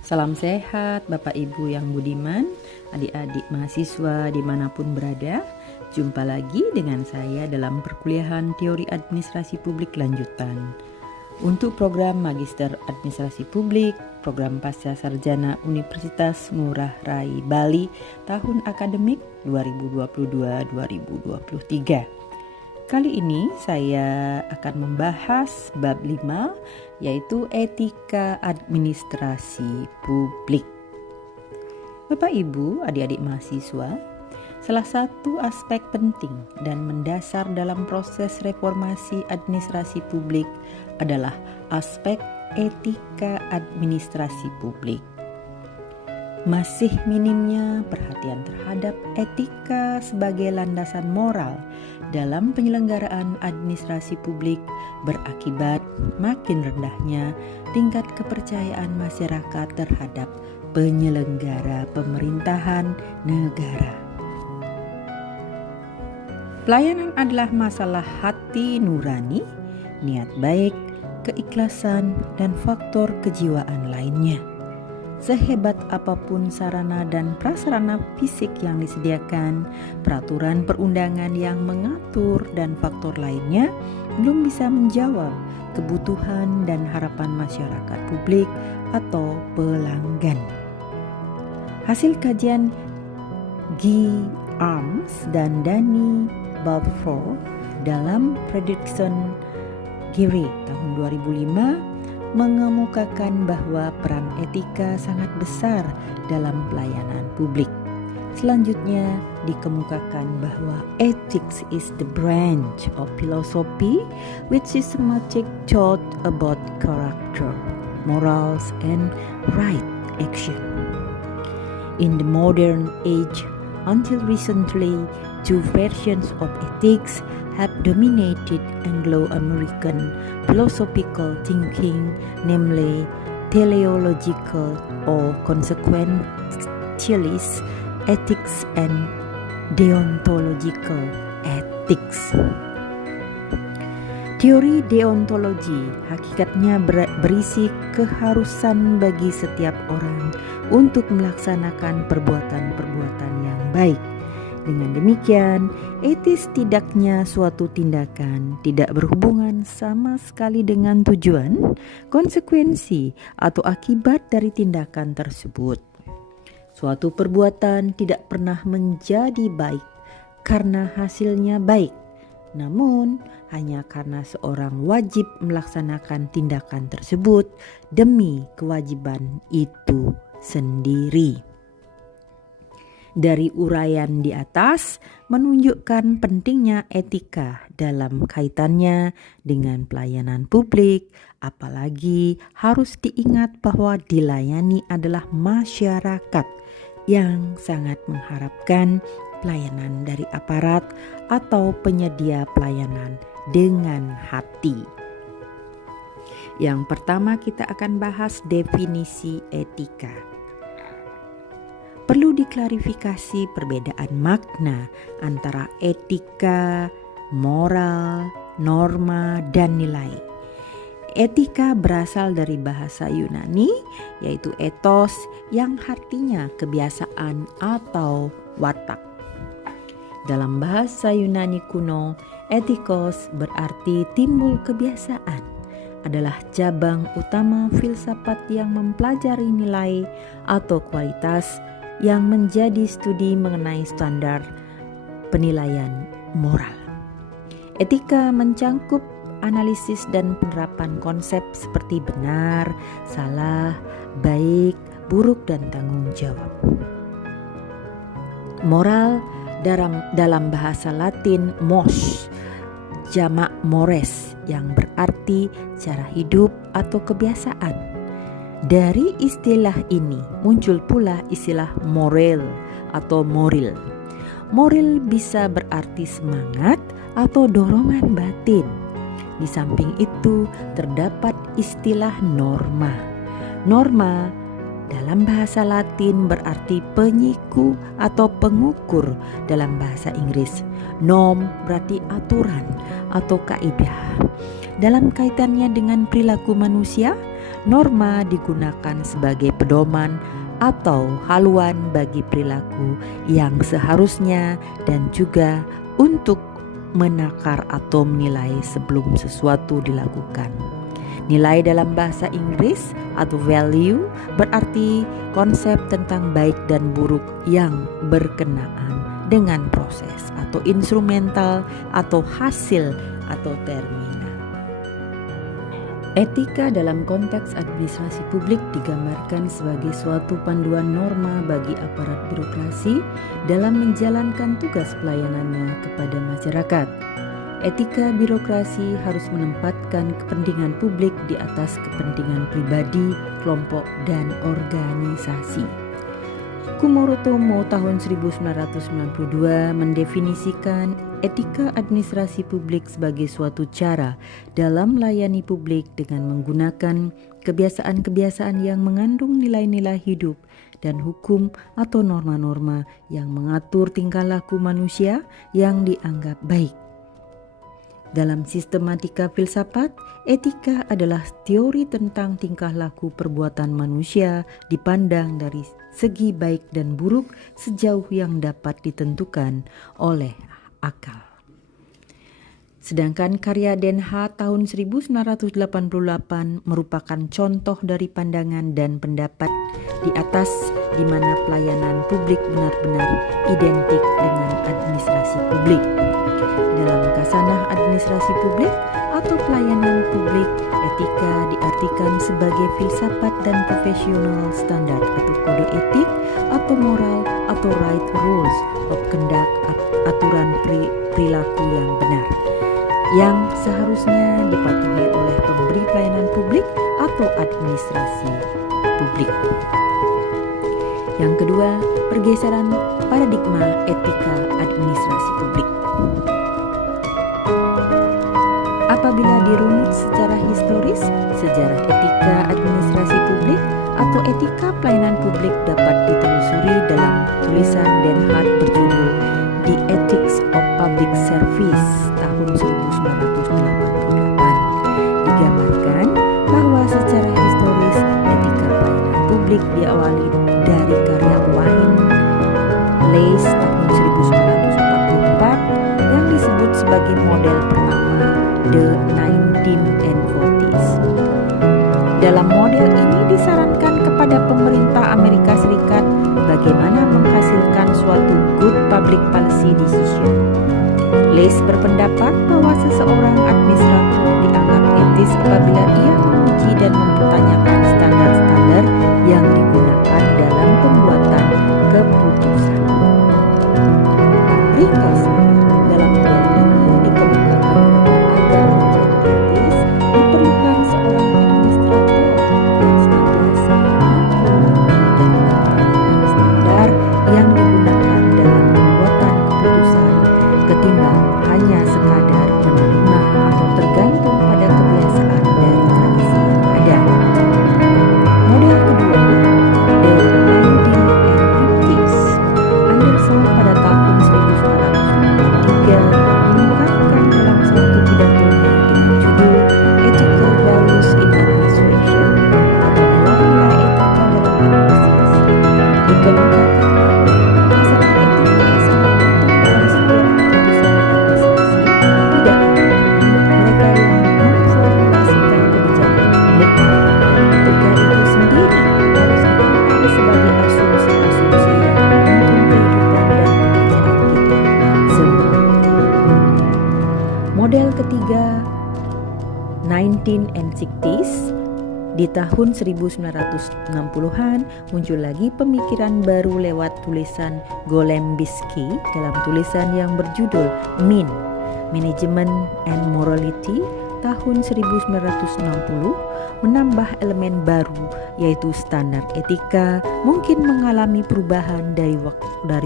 Salam sehat Bapak Ibu yang budiman, adik-adik mahasiswa dimanapun berada. Jumpa lagi dengan saya dalam perkuliahan Teori Administrasi Publik Lanjutan. Untuk program Magister Administrasi Publik, program Pasca Sarjana Universitas Ngurah Rai Bali tahun akademik 2022-2023. Kali ini saya akan membahas bab 5, yaitu etika administrasi publik. Bapak Ibu, adik-adik mahasiswa, salah satu aspek penting dan mendasar dalam proses reformasi administrasi publik adalah aspek etika administrasi publik. Masih minimnya perhatian terhadap etika sebagai landasan moral dalam penyelenggaraan administrasi publik berakibat makin rendahnya tingkat kepercayaan masyarakat terhadap penyelenggara pemerintahan negara. Pelayanan adalah masalah hati nurani, niat baik, keikhlasan, dan faktor kejiwaan lainnya. Sehebat apapun sarana dan prasarana fisik yang disediakan, peraturan perundangan yang mengatur dan faktor lainnya belum bisa menjawab kebutuhan dan harapan masyarakat publik atau pelanggan. Hasil kajian Guy Arms dan Danny Balfour dalam Prediction Giri tahun 2005 mengemukakan bahwa peran etika sangat besar dalam pelayanan publik. Selanjutnya dikemukakan bahwa ethics is the branch of philosophy which systematic thought about character, morals, and right action. In the modern age, until recently, two versions of ethics have dominated Anglo-American philosophical thinking, namely teleological or consequentialist ethics and deontological ethics. Teori deontologi hakikatnya berisi keharusan bagi setiap orang untuk melaksanakan perbuatan-perbuatan yang baik. Dengan demikian, etis tidaknya suatu tindakan tidak berhubungan sama sekali dengan tujuan, konsekuensi, atau akibat dari tindakan tersebut. Suatu perbuatan tidak pernah menjadi baik karena hasilnya baik, namun hanya karena seorang wajib melaksanakan tindakan tersebut demi kewajiban itu sendiri. Dari uraian di atas menunjukkan pentingnya etika dalam kaitannya dengan pelayanan publik, apalagi harus diingat bahwa dilayani adalah masyarakat yang sangat mengharapkan pelayanan dari aparat atau penyedia pelayanan dengan hati. Yang pertama kita akan bahas definisi etika. Perlu diklarifikasi perbedaan makna antara etika, moral, norma, dan nilai. Etika berasal dari bahasa Yunani, yaitu ethos yang artinya kebiasaan atau watak. Dalam bahasa Yunani kuno, ethikos berarti timbul kebiasaan, adalah cabang utama filsafat yang mempelajari nilai atau kualitas yang menjadi studi mengenai standar penilaian moral. Etika mencangkup analisis dan penerapan konsep seperti benar, salah, baik, buruk, dan tanggung jawab. Moral dalam bahasa Latin mos, jamak mores, yang berarti cara hidup atau kebiasaan. Dari istilah ini muncul pula istilah moral atau moral. Moral bisa berarti semangat atau dorongan batin. Di samping itu terdapat istilah norma. Norma dalam bahasa Latin berarti penyiku atau pengukur dalam bahasa Inggris. Norm berarti aturan atau kaidah. Dalam kaitannya dengan perilaku manusia, norma digunakan sebagai pedoman atau haluan bagi perilaku yang seharusnya dan juga untuk menakar atau menilai sebelum sesuatu dilakukan. Nilai dalam bahasa Inggris atau value berarti konsep tentang baik dan buruk yang berkenaan dengan proses atau instrumental atau hasil atau termina. Etika dalam konteks administrasi publik digambarkan sebagai suatu panduan norma bagi aparat birokrasi dalam menjalankan tugas pelayanannya kepada masyarakat. Etika birokrasi harus menempatkan kepentingan publik di atas kepentingan pribadi, kelompok, dan organisasi. Kumoro Tomo tahun 1992 mendefinisikan etika administrasi publik sebagai suatu cara dalam melayani publik dengan menggunakan kebiasaan-kebiasaan yang mengandung nilai-nilai hidup dan hukum atau norma-norma yang mengatur tingkah laku manusia yang dianggap baik. Dalam sistematika filsafat, etika adalah teori tentang tingkah laku perbuatan manusia dipandang dari segi baik dan buruk sejauh yang dapat ditentukan oleh akal. Sedangkan karya Den Haag tahun 1988 merupakan contoh dari pandangan dan pendapat di atas di mana pelayanan publik benar-benar identik dengan administrasi publik. Dalam kasanah administrasi publik atau pelayanan publik, etika diartikan sebagai filsafat dan profesional standar atau kode etik atau moral atau right rules of conduct, aturan perilaku yang benar yang seharusnya dipatuhi oleh pemberi pelayanan publik atau administrasi publik. Yang kedua, pergeseran paradigma etika administrasi publik. Apabila dirunut secara historis, sejarah etika administrasi publik atau etika pelayanan publik dapat ditelusuri dalam tulisan Den Haag berjudul The Ethics of Public Service tahun 1988. Digambarkan bahwa secara historis etika pelayanan publik diawali dari karya Wayne Leys tahun 1944 yang disebut sebagai model pertama The 1940s. Dalam model ini disarankan kepada pemerintah Amerika Serikat bagaimana menghasilkan suatu good public policy decision. Leys berpendapat bahwa seseorang administrator dianggap etis apabila ia menguji dan mempertanyakan standar-standar yang digunakan dalam pembuatan keputusan. Ringkasnya, dalam model ini dikemukakan bahwa agar menjadi etis diperlukan seorang administrator yang senantiasa mampu dan mempertanyakan standar yang digunakan dalam pembuatan keputusan ketimbang hanya sekadar menerima atau tergantung pada kebiasaan dan tradisi yang ada. Model kedua, The 1950s. Anderson pada tahun 1953 mengungkapkan dalam satu pidatonya dengan judul Ethical Values in Administration atau nilai-nilai etika dalam administrasi. Dikemukakan bahwa masalah etika sangat penting dalam setiap keputusan administrasi, tidak hanya mereka yang memformulasikan kebijakan publik, dan etika itu sendiri harus dipandang sebagai asumsi-asumsi yang menuntun kehidupan dan pekerjaan kita semua. Model ketiga, 1960s. Di tahun 1960-an muncul lagi pemikiran baru lewat tulisan Golembisky dalam tulisan yang berjudul Min, Management and Morality tahun 1960 menambah elemen baru yaitu standar etika mungkin mengalami perubahan dari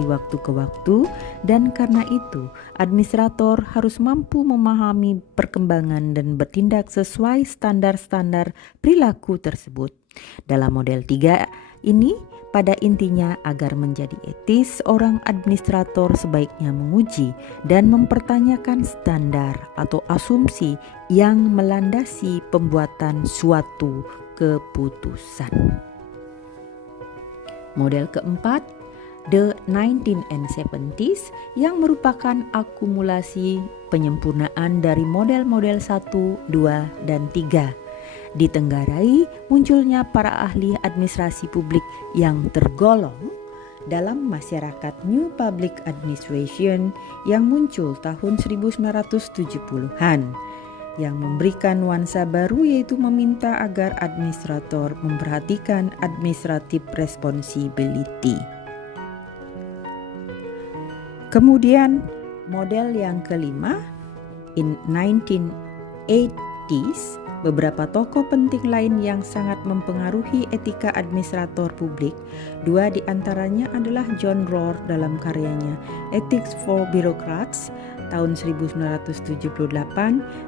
waktu ke waktu, dan karena itu administrator harus mampu memahami perkembangan dan bertindak sesuai standar-standar perilaku tersebut. Dalam model 3 ini pada intinya agar menjadi etis, seorang administrator sebaiknya menguji dan mempertanyakan standar atau asumsi yang melandasi pembuatan suatu keputusan. Model keempat, The 1970s, yang merupakan akumulasi penyempurnaan dari model-model 1, 2, dan 3. Ditenggarai munculnya para ahli administrasi publik yang tergolong dalam masyarakat New Public Administration yang muncul tahun 1970-an, yang memberikan nuansa baru, yaitu meminta agar administrator memperhatikan administrative responsibility. Kemudian model yang kelima, in 1980s, beberapa tokoh penting lain yang sangat mempengaruhi etika administrator publik. Dua di antaranya adalah John Rohr dalam karyanya Ethics for Bureaucrats tahun 1978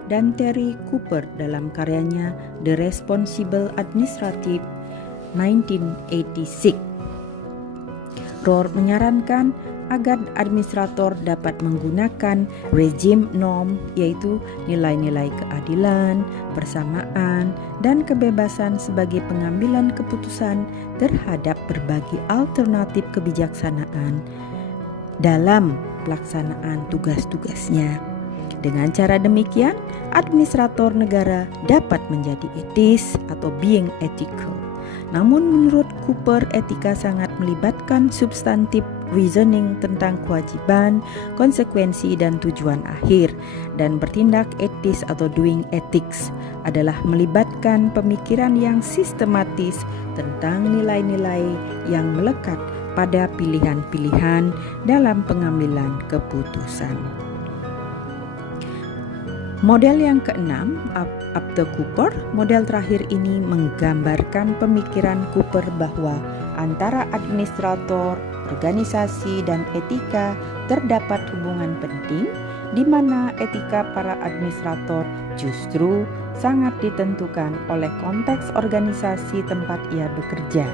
dan Terry Cooper dalam karyanya The Responsible Administrative 1986. Rohr menyarankan agar administrator dapat menggunakan rezim norm, yaitu nilai-nilai keadilan, persamaan, dan kebebasan sebagai pengambilan keputusan terhadap berbagai alternatif kebijaksanaan dalam pelaksanaan tugas-tugasnya. Dengan cara demikian, administrator negara dapat menjadi etis atau being ethical. Namun menurut Cooper, etika sangat melibatkan substantif reasoning tentang kewajiban, konsekuensi, dan tujuan akhir, dan bertindak etis atau doing ethics adalah melibatkan pemikiran yang sistematis tentang nilai-nilai yang melekat pada pilihan-pilihan dalam pengambilan keputusan. Model yang keenam, After Cooper, model terakhir ini menggambarkan pemikiran Cooper bahwa antara administrator, organisasi, dan etika terdapat hubungan penting, di mana etika para administrator justru sangat ditentukan oleh konteks organisasi tempat ia bekerja.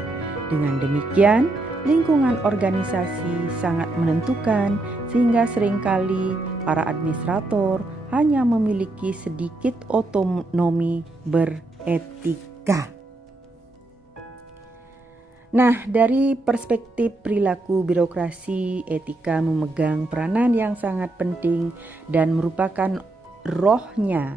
Dengan demikian, lingkungan organisasi sangat menentukan, sehingga seringkali para administrator hanya memiliki sedikit otonomi beretika. Nah, dari perspektif perilaku birokrasi, etika memegang peranan yang sangat penting dan merupakan rohnya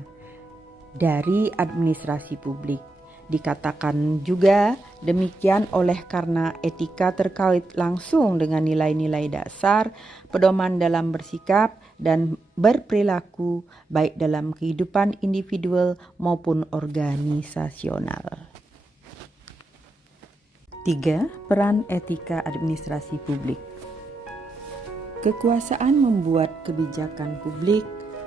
dari administrasi publik. Dikatakan juga demikian karena etika terkait langsung dengan nilai-nilai dasar, pedoman dalam bersikap dan berperilaku baik dalam kehidupan individual maupun organisasional. 3. Peran etika administrasi publik. Kekuasaan membuat kebijakan publik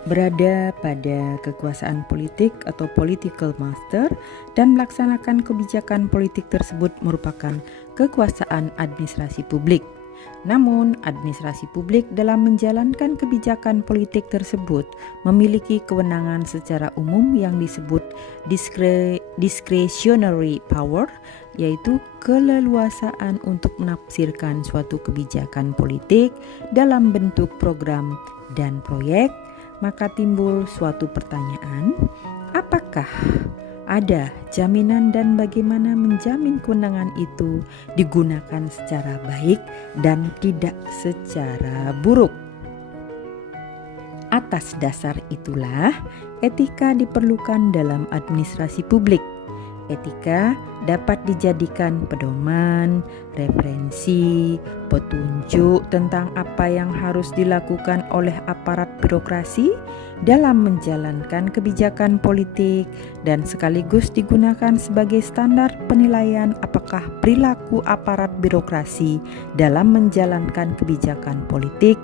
berada pada kekuasaan politik atau political master, dan melaksanakan kebijakan politik tersebut merupakan kekuasaan administrasi publik. Namun, administrasi publik dalam menjalankan kebijakan politik tersebut memiliki kewenangan secara umum yang disebut discretionary power, yaitu keleluasaan untuk menafsirkan suatu kebijakan politik dalam bentuk program dan proyek. Maka timbul suatu pertanyaan, apakah ada jaminan dan bagaimana menjamin kewenangan itu digunakan secara baik dan tidak secara buruk? Atas dasar itulah etika diperlukan dalam administrasi publik. Etika dapat dijadikan pedoman, referensi, petunjuk tentang apa yang harus dilakukan oleh aparat birokrasi dalam menjalankan kebijakan politik, dan sekaligus digunakan sebagai standar penilaian apakah perilaku aparat birokrasi dalam menjalankan kebijakan politik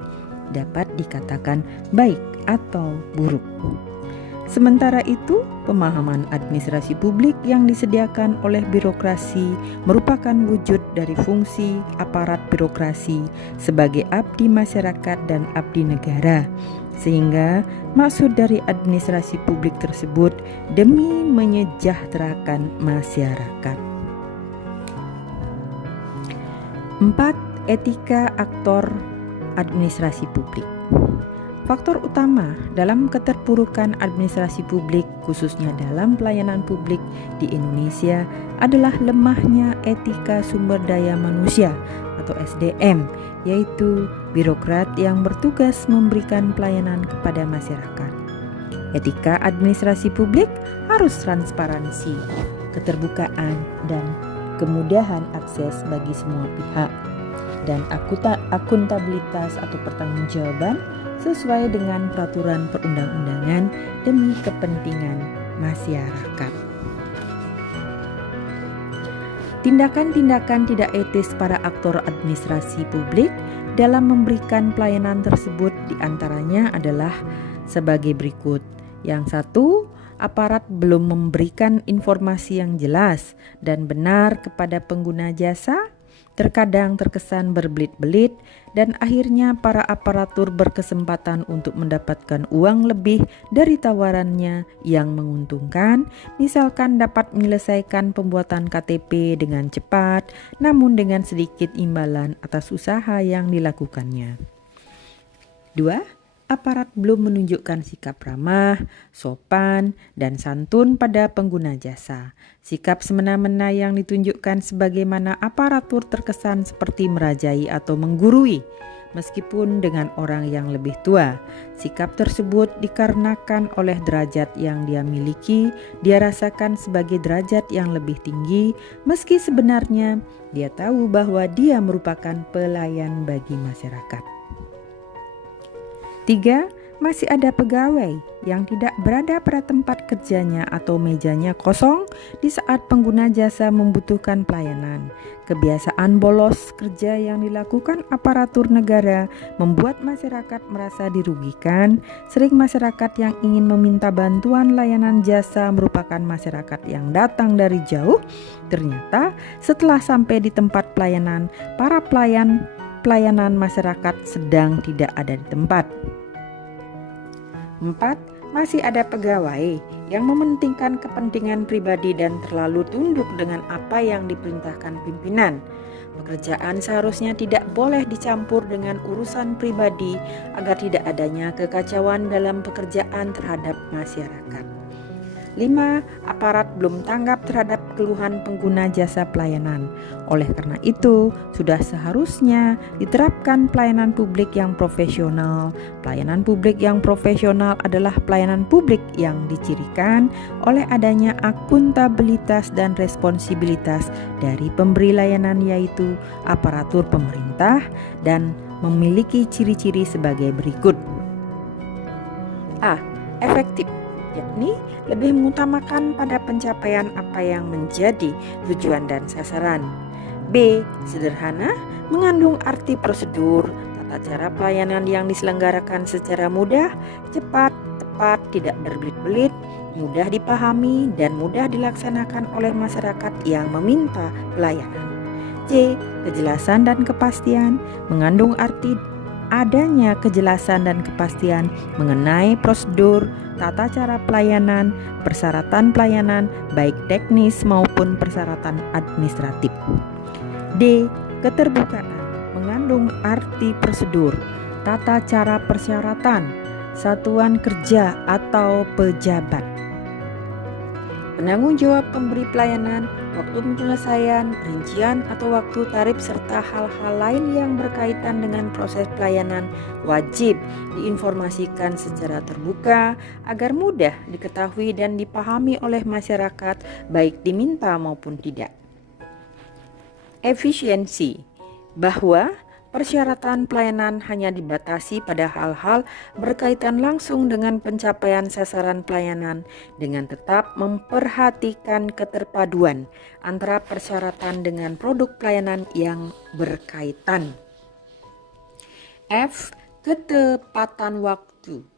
dapat dikatakan baik atau buruk. Sementara itu, pemahaman administrasi publik yang disediakan oleh birokrasi merupakan wujud dari fungsi aparat birokrasi sebagai abdi masyarakat dan abdi negara, sehingga maksud dari administrasi publik tersebut demi menyejahterakan masyarakat. 4. Etika aktor administrasi publik. Faktor utama dalam keterpurukan administrasi publik, khususnya dalam pelayanan publik di Indonesia, adalah lemahnya etika sumber daya manusia atau SDM, yaitu birokrat yang bertugas memberikan pelayanan kepada masyarakat. Etika administrasi publik harus transparansi, keterbukaan, dan kemudahan akses bagi semua pihak, dan akuntabilitas atau pertanggungjawaban sesuai dengan peraturan perundang-undangan demi kepentingan masyarakat. Tindakan-tindakan tidak etis para aktor administrasi publik dalam memberikan pelayanan tersebut diantaranya adalah sebagai berikut. Yang satu, aparat belum memberikan informasi yang jelas dan benar kepada pengguna jasa, terkadang terkesan berbelit-belit, dan akhirnya para aparatur berkesempatan untuk mendapatkan uang lebih dari tawarannya yang menguntungkan, misalkan dapat menyelesaikan pembuatan KTP dengan cepat, namun dengan sedikit imbalan atas usaha yang dilakukannya. 2. Aparat belum menunjukkan sikap ramah, sopan, dan santun pada pengguna jasa. Sikap semena-mena yang ditunjukkan sebagaimana aparatur terkesan seperti merajai atau menggurui, meskipun dengan orang yang lebih tua. Sikap tersebut dikarenakan oleh derajat yang dia miliki, dia rasakan sebagai derajat yang lebih tinggi, meski sebenarnya dia tahu bahwa dia merupakan pelayan bagi masyarakat. 3. Masih ada pegawai yang tidak berada pada tempat kerjanya atau mejanya kosong di saat pengguna jasa membutuhkan pelayanan. Kebiasaan bolos kerja yang dilakukan aparatur negara membuat masyarakat merasa dirugikan. Sering masyarakat yang ingin meminta bantuan layanan jasa merupakan masyarakat yang datang dari jauh. Ternyata setelah sampai di tempat pelayanan, para pelayanan masyarakat sedang tidak ada di tempat. 4. Masih ada pegawai yang mementingkan kepentingan pribadi dan terlalu tunduk dengan apa yang diperintahkan pimpinan. Pekerjaan seharusnya tidak boleh dicampur dengan urusan pribadi agar tidak adanya kekacauan dalam pekerjaan terhadap masyarakat. 5. Aparat belum tanggap terhadap keluhan pengguna jasa pelayanan. Oleh karena itu, sudah seharusnya diterapkan pelayanan publik yang profesional. Pelayanan publik yang profesional adalah pelayanan publik yang dicirikan oleh adanya akuntabilitas dan responsibilitas dari pemberi layanan, yaitu aparatur pemerintah, dan memiliki ciri-ciri sebagai berikut. A. Efektif, yakni lebih mengutamakan pada pencapaian apa yang menjadi tujuan dan sasaran. B. Sederhana, mengandung arti prosedur, tata cara pelayanan yang diselenggarakan secara mudah, cepat, tepat, tidak berbelit-belit, mudah dipahami, dan mudah dilaksanakan oleh masyarakat yang meminta pelayanan. C. Kejelasan dan kepastian, mengandung arti adanya kejelasan dan kepastian mengenai prosedur, tata cara pelayanan, persyaratan pelayanan, baik teknis maupun persyaratan administratif. D. Keterbukaan, mengandung arti prosedur, tata cara persyaratan, satuan kerja atau pejabat, penanggung jawab pemberi pelayanan, waktu penyelesaian, rincian atau waktu tarif, serta hal-hal lain yang berkaitan dengan proses pelayanan wajib diinformasikan secara terbuka agar mudah diketahui dan dipahami oleh masyarakat, baik diminta maupun tidak. Efisiensi, bahwa persyaratan pelayanan hanya dibatasi pada hal-hal berkaitan langsung dengan pencapaian sasaran pelayanan dengan tetap memperhatikan keterpaduan antara persyaratan dengan produk pelayanan yang berkaitan. F. Ketepatan waktu.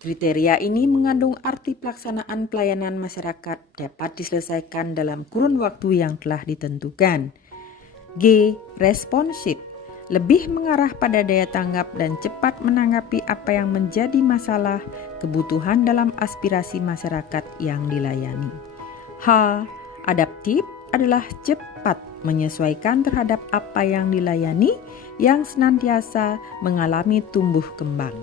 Kriteria ini mengandung arti pelaksanaan pelayanan masyarakat dapat diselesaikan dalam kurun waktu yang telah ditentukan. G. Responsif, lebih mengarah pada daya tanggap dan cepat menanggapi apa yang menjadi masalah kebutuhan dalam aspirasi masyarakat yang dilayani. H. Adaptif adalah cepat menyesuaikan terhadap apa yang dilayani yang senantiasa mengalami tumbuh kembang.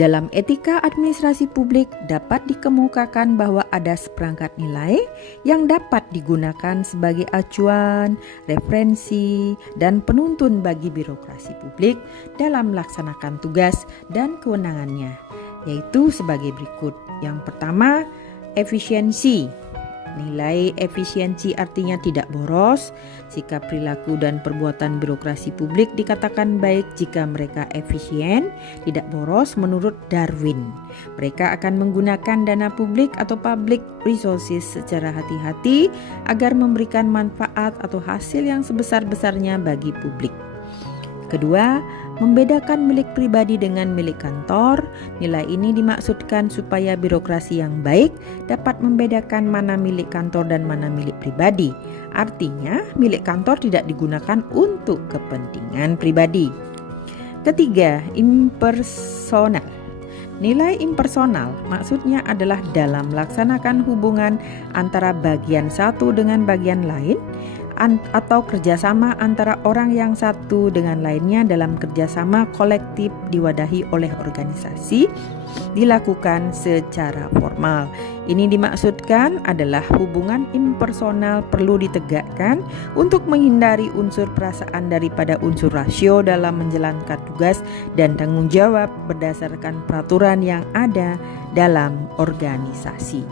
Dalam etika administrasi publik dapat dikemukakan bahwa ada seperangkat nilai yang dapat digunakan sebagai acuan, referensi, dan penuntun bagi birokrasi publik dalam melaksanakan tugas dan kewenangannya, yaitu sebagai berikut. Yang pertama, efisiensi. Nilai efisiensi artinya tidak boros. Sikap, perilaku, dan perbuatan birokrasi publik dikatakan baik jika mereka efisien, tidak boros menurut Darwin. Mereka akan menggunakan dana publik atau public resources secara hati-hati agar memberikan manfaat atau hasil yang sebesar-besarnya bagi publik. Kedua, membedakan milik pribadi dengan milik kantor. Nilai ini dimaksudkan supaya birokrasi yang baik dapat membedakan mana milik kantor dan mana milik pribadi. Artinya, milik kantor tidak digunakan untuk kepentingan pribadi. Ketiga, impersonal. Nilai impersonal maksudnya adalah dalam melaksanakan hubungan antara bagian satu dengan bagian lain, atau kerjasama antara orang yang satu dengan lainnya dalam kerjasama kolektif diwadahi oleh organisasi dilakukan secara formal. Ini dimaksudkan adalah hubungan impersonal perlu ditegakkan untuk menghindari unsur perasaan daripada unsur rasio dalam menjalankan tugas dan tanggung jawab berdasarkan peraturan yang ada dalam organisasi.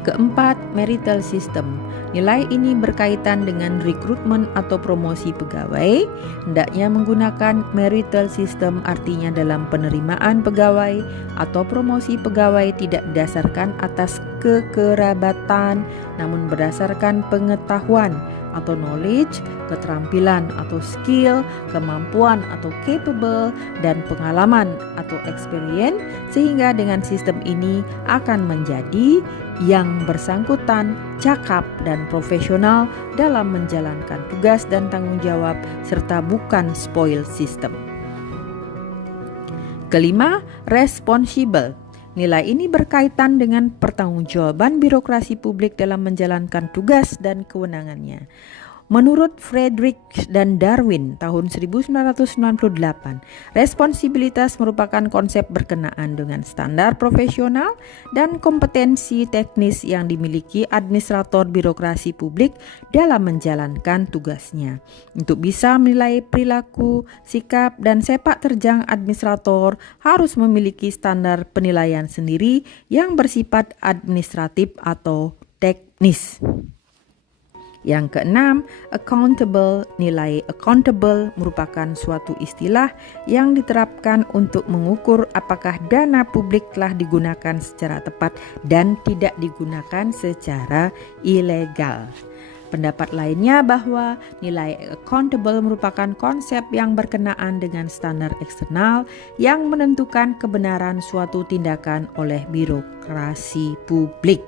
Keempat, marital system. Nilai ini berkaitan dengan rekrutmen atau promosi pegawai. Hendaknya menggunakan marital system artinya dalam penerimaan pegawai atau promosi pegawai tidak didasarkan atas kekerabatan, namun berdasarkan pengetahuan atau knowledge, keterampilan atau skill, kemampuan atau capable, dan pengalaman atau experience, sehingga dengan sistem ini akan menjadi yang bersangkutan cakap dan profesional dalam menjalankan tugas dan tanggung jawab serta bukan spoil system. Kelima, responsible. Nilai ini berkaitan dengan pertanggungjawaban birokrasi publik dalam menjalankan tugas dan kewenangannya. Menurut Frederick dan Darwin tahun 1998, responsibilitas merupakan konsep berkenaan dengan standar profesional dan kompetensi teknis yang dimiliki administrator birokrasi publik dalam menjalankan tugasnya. Untuk bisa menilai perilaku, sikap, dan sepak terjang administrator harus memiliki standar penilaian sendiri yang bersifat administratif atau teknis. Yang keenam, accountable. Nilai accountable merupakan suatu istilah yang diterapkan untuk mengukur apakah dana publik telah digunakan secara tepat dan tidak digunakan secara ilegal. Pendapat lainnya bahwa nilai accountable merupakan konsep yang berkenaan dengan standar eksternal yang menentukan kebenaran suatu tindakan oleh birokrasi publik.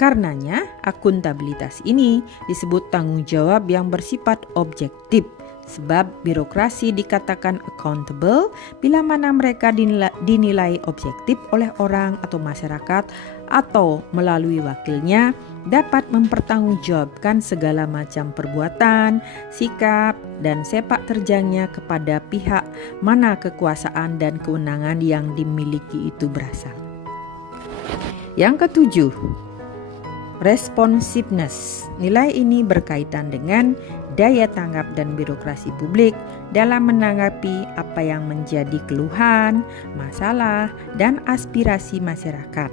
Karenanya, akuntabilitas ini disebut tanggung jawab yang bersifat objektif, sebab birokrasi dikatakan accountable bila mana mereka dinilai objektif oleh orang atau masyarakat atau melalui wakilnya dapat mempertanggungjawabkan segala macam perbuatan, sikap, dan sepak terjangnya kepada pihak mana kekuasaan dan kewenangan yang dimiliki itu berasal. Yang ketujuh, responsiveness. Nilai ini berkaitan dengan daya tanggap dan birokrasi publik dalam menanggapi apa yang menjadi keluhan, masalah, dan aspirasi masyarakat.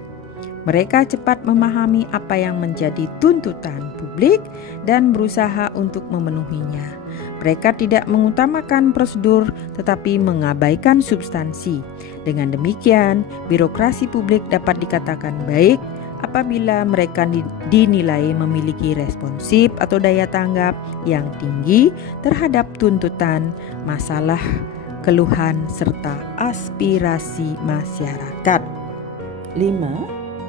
Mereka cepat memahami apa yang menjadi tuntutan publik dan berusaha untuk memenuhinya. Mereka tidak mengutamakan prosedur tetapi mengabaikan substansi. Dengan demikian, birokrasi publik dapat dikatakan baik apabila mereka dinilai memiliki responsif atau daya tanggap yang tinggi terhadap tuntutan, masalah, keluhan, serta aspirasi masyarakat. 5.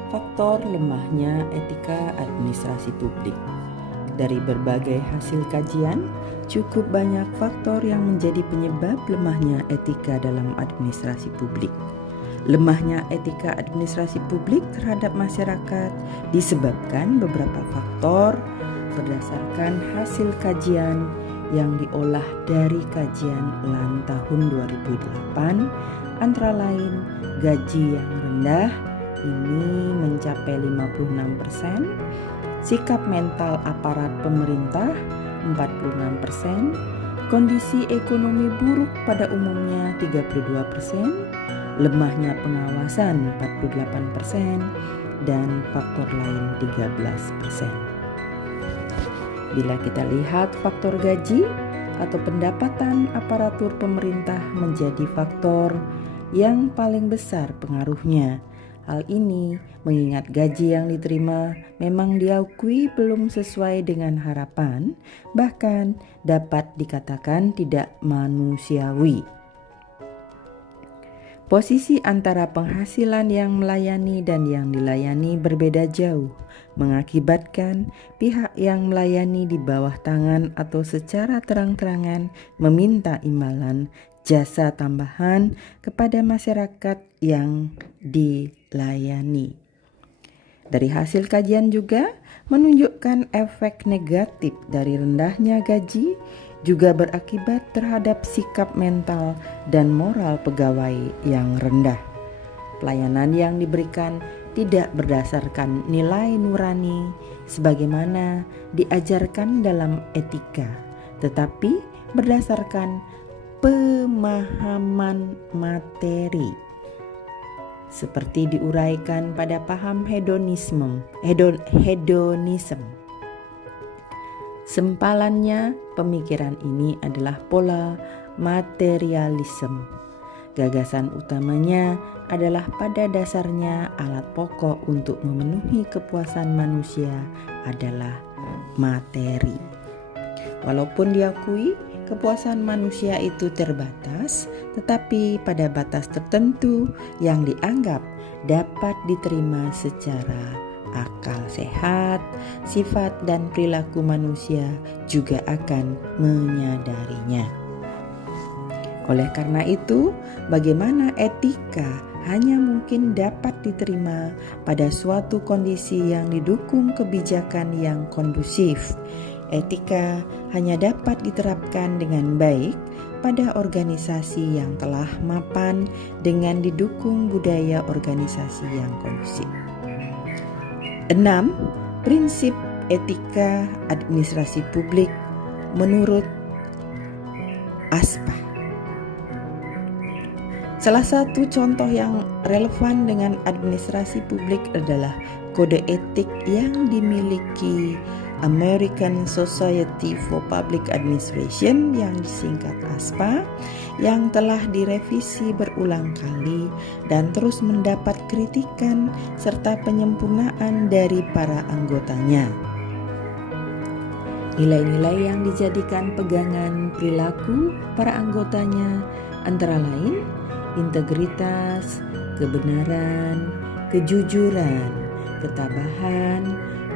Faktor lemahnya etika administrasi publik. Dari berbagai hasil kajian, cukup banyak faktor yang menjadi penyebab lemahnya etika dalam administrasi publik. Lemahnya etika administrasi publik terhadap masyarakat disebabkan beberapa faktor berdasarkan hasil kajian yang diolah dari kajian LAN tahun 2008 antara lain gaji yang rendah ini mencapai 56%, sikap mental aparat pemerintah 46%, kondisi ekonomi buruk pada umumnya 32%, lemahnya pengawasan 48%, dan faktor lain 13%. Bila kita lihat faktor gaji atau pendapatan aparatur pemerintah menjadi faktor yang paling besar pengaruhnya. Hal ini mengingat gaji yang diterima memang diakui belum sesuai dengan harapan, bahkan dapat dikatakan tidak manusiawi. Posisi antara penghasilan yang melayani dan yang dilayani berbeda jauh, mengakibatkan pihak yang melayani di bawah tangan atau secara terang-terangan meminta imbalan jasa tambahan kepada masyarakat yang dilayani. Dari hasil kajian juga menunjukkan efek negatif dari rendahnya gaji juga berakibat terhadap sikap mental dan moral pegawai yang rendah. Pelayanan yang diberikan tidak berdasarkan nilai nurani sebagaimana diajarkan dalam etika, tetapi berdasarkan pemahaman materi. Seperti diuraikan pada paham hedonisme. Sempalannya, pemikiran ini adalah pola materialisme. Gagasan utamanya adalah pada dasarnya alat pokok untuk memenuhi kepuasan manusia adalah materi. Walaupun diakui kepuasan manusia itu terbatas, tetapi pada batas tertentu yang dianggap dapat diterima secara akal sehat, sifat dan perilaku manusia juga akan menyadarinya. Oleh karena itu, bagaimana etika hanya mungkin dapat diterima pada suatu kondisi yang didukung kebijakan yang kondusif. Etika hanya dapat diterapkan dengan baik pada organisasi yang telah mapan dengan didukung budaya organisasi yang kondusif. 6. Prinsip etika administrasi publik menurut ASPA. Salah satu contoh yang relevan dengan administrasi publik adalah kode etik yang dimiliki American Society for Public Administration yang disingkat ASPA, yang telah direvisi berulang kali dan terus mendapat kritikan serta penyempurnaan dari para anggotanya. Nilai-nilai yang dijadikan pegangan perilaku para anggotanya antara lain integritas, kebenaran, kejujuran, ketabahan,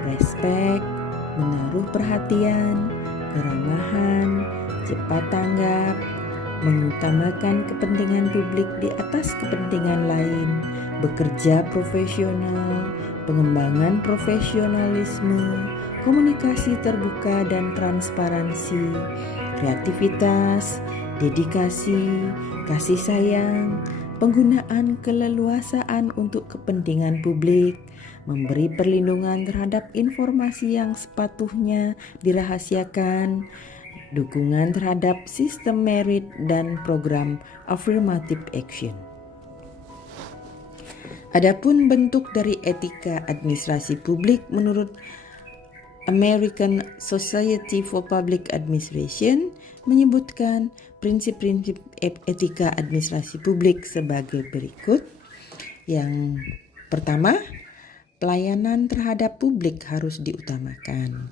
respek, menaruh perhatian, keramahan, cepat tanggap, mengutamakan kepentingan publik di atas kepentingan lain, bekerja profesional, pengembangan profesionalisme, komunikasi terbuka dan transparansi, kreativitas, dedikasi, kasih sayang, penggunaan keleluasaan untuk kepentingan publik, memberi perlindungan terhadap informasi yang sepatutnya dirahasiakan, dukungan terhadap sistem merit dan program affirmative action. Adapun bentuk dari etika administrasi publik menurut American Society for Public Administration menyebutkan prinsip-prinsip etika administrasi publik sebagai berikut. Yang pertama, pelayanan terhadap publik harus diutamakan.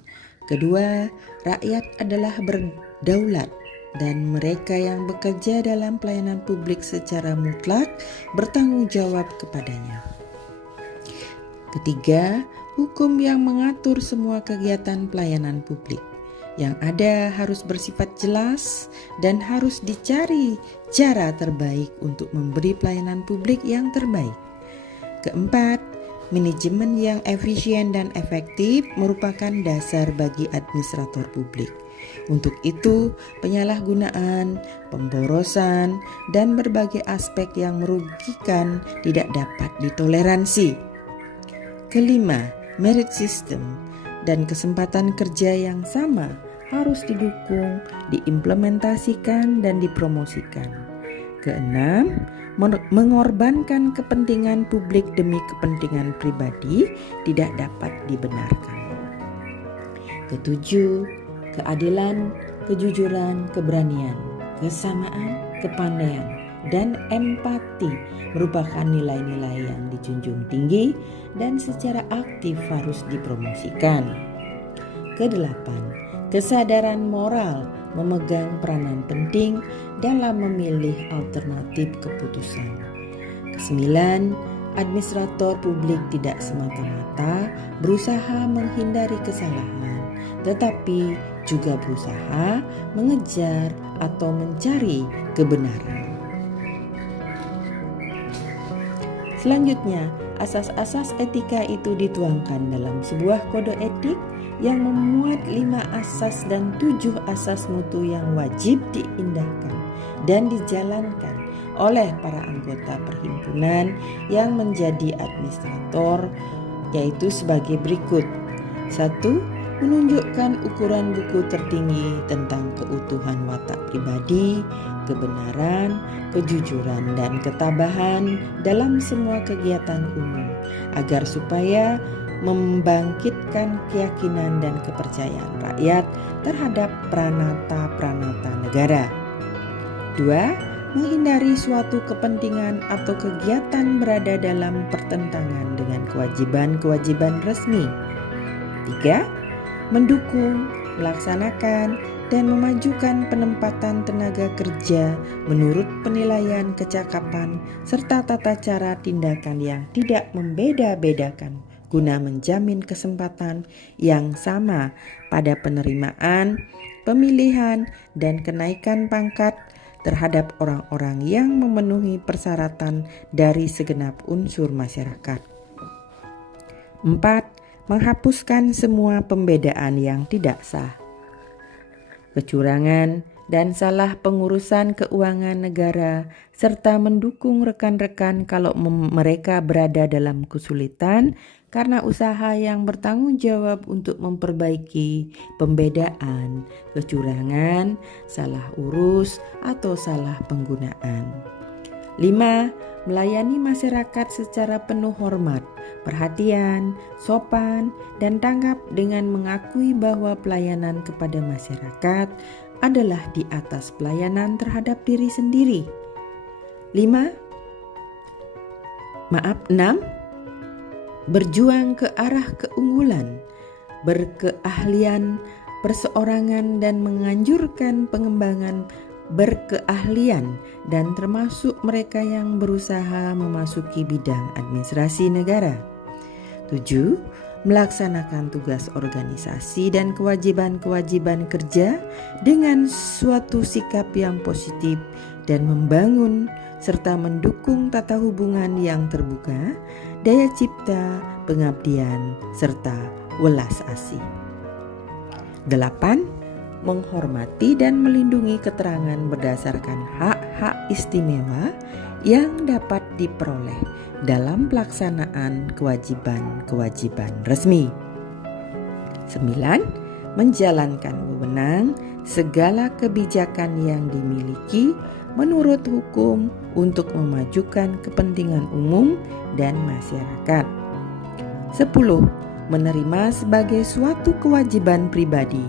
Kedua, rakyat adalah berdaulat dan mereka yang bekerja dalam pelayanan publik secara mutlak bertanggung jawab kepadanya. Ketiga, hukum yang mengatur semua kegiatan pelayanan publik yang ada harus bersifat jelas dan harus dicari cara terbaik untuk memberi pelayanan publik yang terbaik. Keempat, Manajemen yang efisien dan efektif merupakan dasar bagi administrator publik. Untuk itu, penyalahgunaan, pemborosan, dan berbagai aspek yang merugikan tidak dapat ditoleransi. Kelima, merit system dan kesempatan kerja yang sama harus didukung, diimplementasikan, dan dipromosikan. Keenam, mengorbankan kepentingan publik demi kepentingan pribadi tidak dapat dibenarkan. Ketujuh, keadilan, kejujuran, keberanian, kesamaan, kepandaian, dan empati merupakan nilai-nilai yang dijunjung tinggi dan secara aktif harus dipromosikan. Kedelapan, kesadaran moral memegang peranan penting dalam memilih alternatif keputusan. Kesembilan, administrator publik tidak semata-mata berusaha menghindari kesalahan, tetapi juga berusaha mengejar atau mencari kebenaran. Selanjutnya, asas-asas etika itu dituangkan dalam sebuah kode etik yang memuat 5 asas dan 7 asas mutu yang wajib diindahkan dan dijalankan oleh para anggota perhimpunan yang menjadi administrator, yaitu sebagai berikut. 1. Menunjukkan ukuran buku tertinggi tentang keutuhan watak pribadi, kebenaran, kejujuran, dan ketabahan dalam semua kegiatan umum, agar supaya membangkitkan keyakinan dan kepercayaan rakyat terhadap pranata-pranata negara. 2. Menghindari suatu kepentingan atau kegiatan berada dalam pertentangan dengan kewajiban-kewajiban resmi. 3. Mendukung, melaksanakan, dan memajukan penempatan tenaga kerja menurut penilaian kecakapan serta tata cara tindakan yang tidak membeda-bedakan guna menjamin kesempatan yang sama pada penerimaan, pemilihan, dan kenaikan pangkat terhadap orang-orang yang memenuhi persyaratan dari segenap unsur masyarakat. 4. Menghapuskan semua pembedaan yang tidak sah, kecurangan, dan salah pengurusan keuangan negara, serta mendukung rekan-rekan kalau mereka berada dalam kesulitan karena usaha yang bertanggung jawab untuk memperbaiki pembedaan, kecurangan, salah urus, atau salah penggunaan. 5. Melayani masyarakat secara penuh hormat, perhatian, sopan, dan tanggap dengan mengakui bahwa pelayanan kepada masyarakat adalah di atas pelayanan terhadap diri sendiri. 6. Berjuang ke arah keunggulan, berkeahlian, perseorangan, dan menganjurkan pengembangan berkeahlian dan termasuk mereka yang berusaha memasuki bidang administrasi negara. 7. Melaksanakan tugas organisasi dan kewajiban-kewajiban kerja dengan suatu sikap yang positif dan membangun serta mendukung tata hubungan yang terbuka, daya cipta, pengabdian, serta welas asih. 8. Menghormati dan melindungi keterangan berdasarkan hak-hak istimewa yang dapat diperoleh dalam pelaksanaan kewajiban-kewajiban resmi. 9. Menjalankan wewenang segala kebijakan yang dimiliki menurut hukum untuk memajukan kepentingan umum dan masyarakat. 10. Menerima sebagai suatu kewajiban pribadi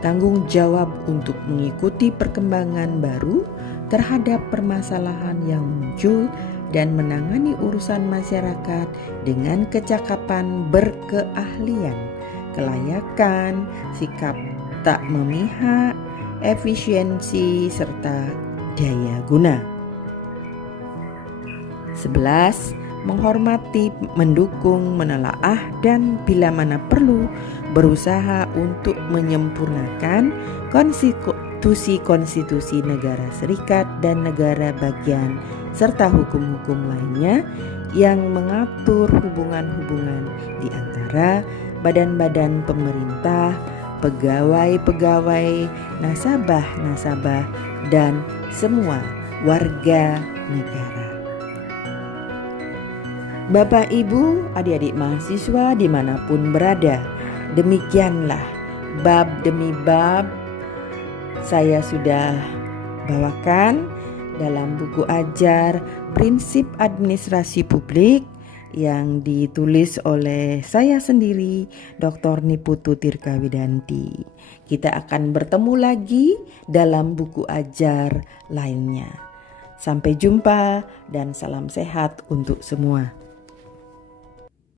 tanggung jawab untuk mengikuti perkembangan baru terhadap permasalahan yang muncul dan menangani urusan masyarakat dengan kecakapan, berkeahlian, kelayakan, sikap tak memihak, efisiensi, serta daya guna. 11. Menghormati, mendukung, menelaah, dan bila mana perlu berusaha untuk menyempurnakan konstitusi negara serikat dan negara bagian serta hukum-hukum lainnya yang mengatur hubungan-hubungan di antara badan-badan pemerintah, pegawai-pegawai, nasabah-nasabah, dan semua warga negara. Bapak, Ibu, adik-adik mahasiswa dimanapun berada, demikianlah bab demi bab saya sudah bawakan dalam buku ajar Prinsip Administrasi Publik yang ditulis oleh saya sendiri, Dr. Niputu Tirkawidanti. Kita akan bertemu lagi dalam buku ajar lainnya. Sampai jumpa dan salam sehat untuk semua.